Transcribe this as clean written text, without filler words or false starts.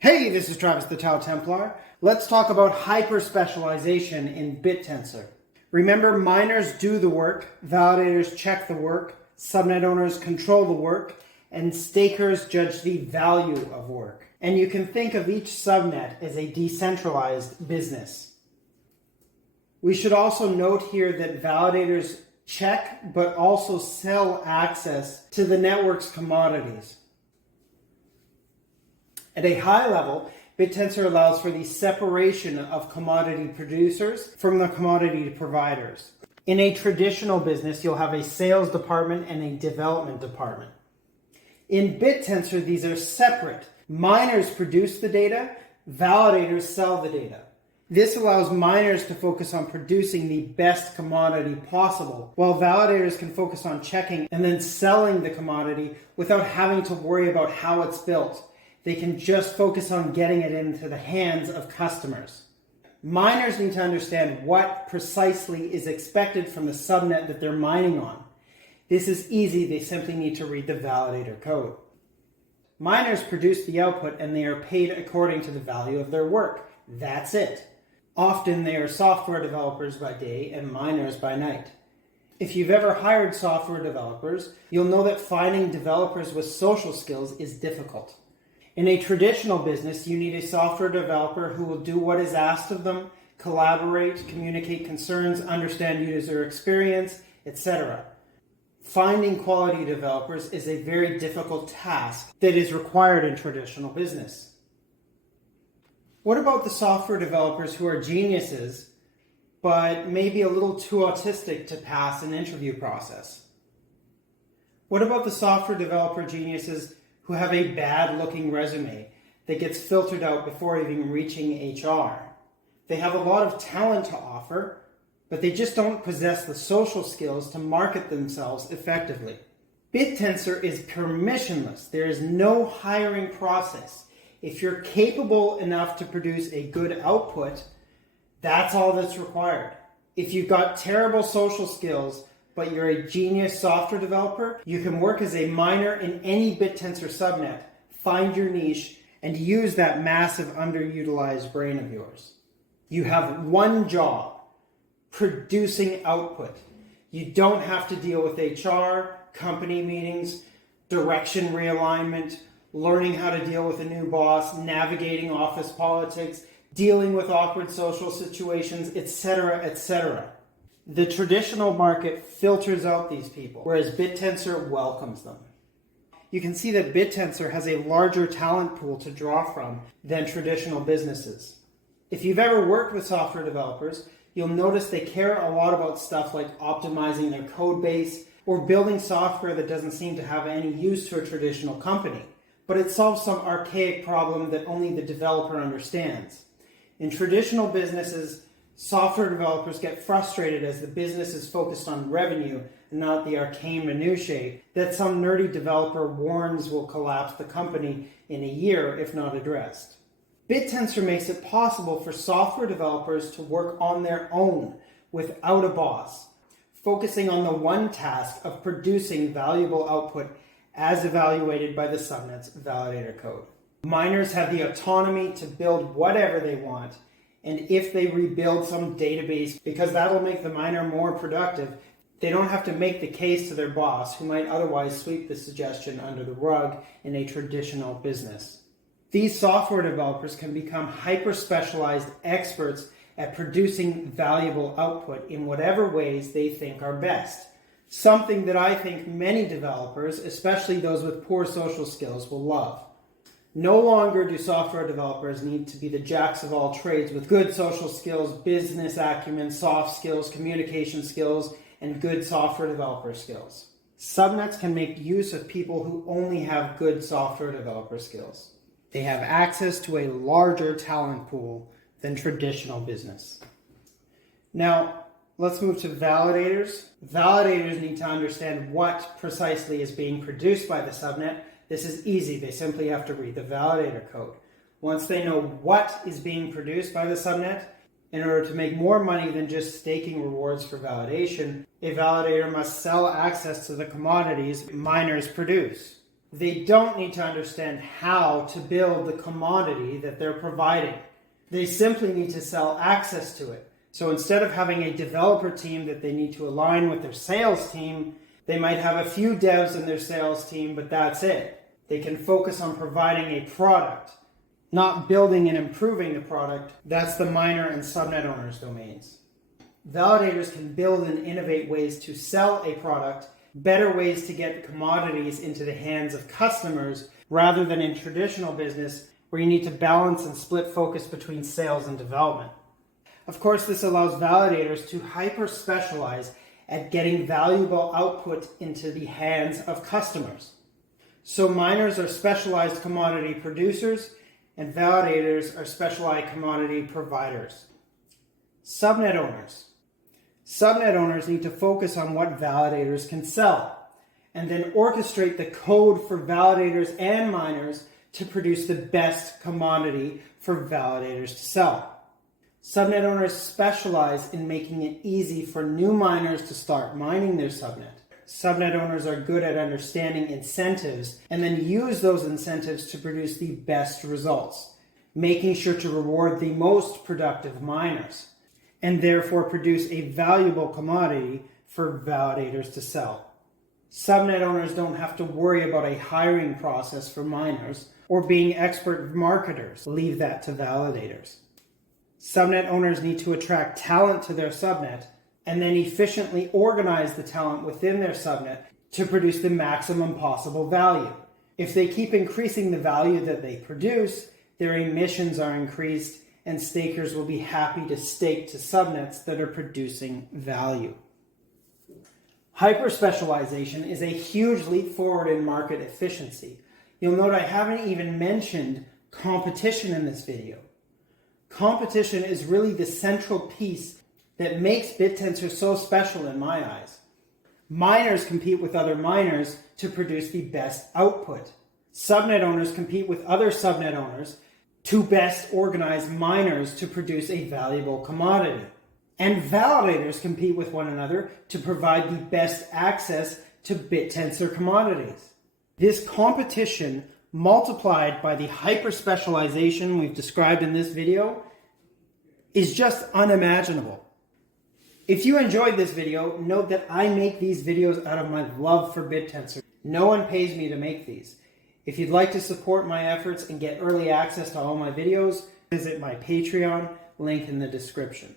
Hey, this is Travis the TAO Templar. Let's talk about hyperspecialization in Bittensor. Remember, miners do the work, validators check the work, subnet owners control the work, and stakers judge the value of work. And you can think of each subnet as a decentralized business. We should also note here that validators check but also sell access to the network's commodities. At a high level, Bittensor allows for the separation of commodity producers from the commodity providers. In a traditional business, you'll have a sales department and a development department. In Bittensor, these are separate. Miners produce the data, validators sell the data. This allows miners to focus on producing the best commodity possible, while validators can focus on checking and then selling the commodity without having to worry about how it's built. They can just focus on getting it into the hands of customers. Miners need to understand what precisely is expected from the subnet that they're mining on. This is easy, they simply need to read the validator code. Miners produce the output and they are paid according to the value of their work. That's it. Often they are software developers by day and miners by night. If you've ever hired software developers, you'll know that finding developers with social skills is difficult. In a traditional business, you need a software developer who will do what is asked of them, collaborate, communicate concerns, understand user experience, etc. Finding quality developers is a very difficult task that is required in traditional business. What about the software developers who are geniuses, but maybe a little too autistic to pass an interview process? What about the software developer geniuses who have a bad-looking resume that gets filtered out before even reaching HR? They have a lot of talent to offer, but they just don't possess the social skills to market themselves effectively. Bittensor is permissionless. There is no hiring process. If you're capable enough to produce a good output, that's all that's required. If you've got terrible social skills, but you're a genius software developer, you can work as a miner in any Bittensor subnet, find your niche, and use that massive underutilized brain of yours. You have one job, producing output. You don't have to deal with HR, company meetings, direction realignment, learning how to deal with a new boss, navigating office politics, dealing with awkward social situations, etc., etc. The traditional market filters out these people, whereas Bittensor welcomes them. You can see that Bittensor has a larger talent pool to draw from than traditional businesses. If you've ever worked with software developers, you'll notice they care a lot about stuff like optimizing their code base or building software that doesn't seem to have any use to a traditional company, but it solves some archaic problem that only the developer understands. In traditional businesses, software developers get frustrated as the business is focused on revenue and not the arcane minutiae that some nerdy developer warns will collapse the company in a year if not addressed. Bittensor makes it possible for software developers to work on their own without a boss, focusing on the one task of producing valuable output as evaluated by the subnet's validator code. Miners have the autonomy to build whatever they want, and if they rebuild some database because that'll make the miner more productive, they don't have to make the case to their boss who might otherwise sweep the suggestion under the rug in a traditional business. These software developers can become hyper-specialized experts at producing valuable output in whatever ways they think are best. Something that I think many developers, especially those with poor social skills, will love. No longer do software developers need to be the jacks of all trades with good social skills, business acumen, soft skills, communication skills, and good software developer skills. Subnets can make use of people who only have good software developer skills. They have access to a larger talent pool than traditional business. Now, let's move to validators. Validators need to understand what precisely is being produced by the subnet. This is easy. They simply have to read the validator code. Once they know what is being produced by the subnet, in order to make more money than just staking rewards for validation, a validator must sell access to the commodities miners produce. They don't need to understand how to build the commodity that they're providing. They simply need to sell access to it. So instead of having a developer team that they need to align with their sales team, they might have a few devs in their sales team, but that's it. They can focus on providing a product, not building and improving the product. That's the miner and subnet owners' domains. Validators can build and innovate ways to sell a product, better ways to get commodities into the hands of customers, rather than in traditional business where you need to balance and split focus between sales and development. Of course, this allows validators to hyper-specialize at getting valuable output into the hands of customers. So miners are specialized commodity producers, and validators are specialized commodity providers. Subnet owners. Subnet owners need to focus on what validators can sell, and then orchestrate the code for validators and miners to produce the best commodity for validators to sell. Subnet owners specialize in making it easy for new miners to start mining their subnet. Subnet owners are good at understanding incentives and then use those incentives to produce the best results, making sure to reward the most productive miners, and therefore produce a valuable commodity for validators to sell. Subnet owners don't have to worry about a hiring process for miners or being expert marketers. Leave that to validators. Subnet owners need to attract talent to their subnet and then efficiently organize the talent within their subnet to produce the maximum possible value. If they keep increasing the value that they produce, their emissions are increased and stakers will be happy to stake to subnets that are producing value. Hyperspecialization is a huge leap forward in market efficiency. You'll note I haven't even mentioned competition in this video. Competition is really the central piece that makes Bittensor so special in my eyes. Miners compete with other miners to produce the best output. Subnet owners compete with other subnet owners to best organize miners to produce a valuable commodity. And validators compete with one another to provide the best access to Bittensor commodities. This competition, multiplied by the hyper-specialization we've described in this video, is just unimaginable. If you enjoyed this video, note that I make these videos out of my love for Bittensor. No one pays me to make these. If you'd like to support my efforts and get early access to all my videos, visit my Patreon, link in the description.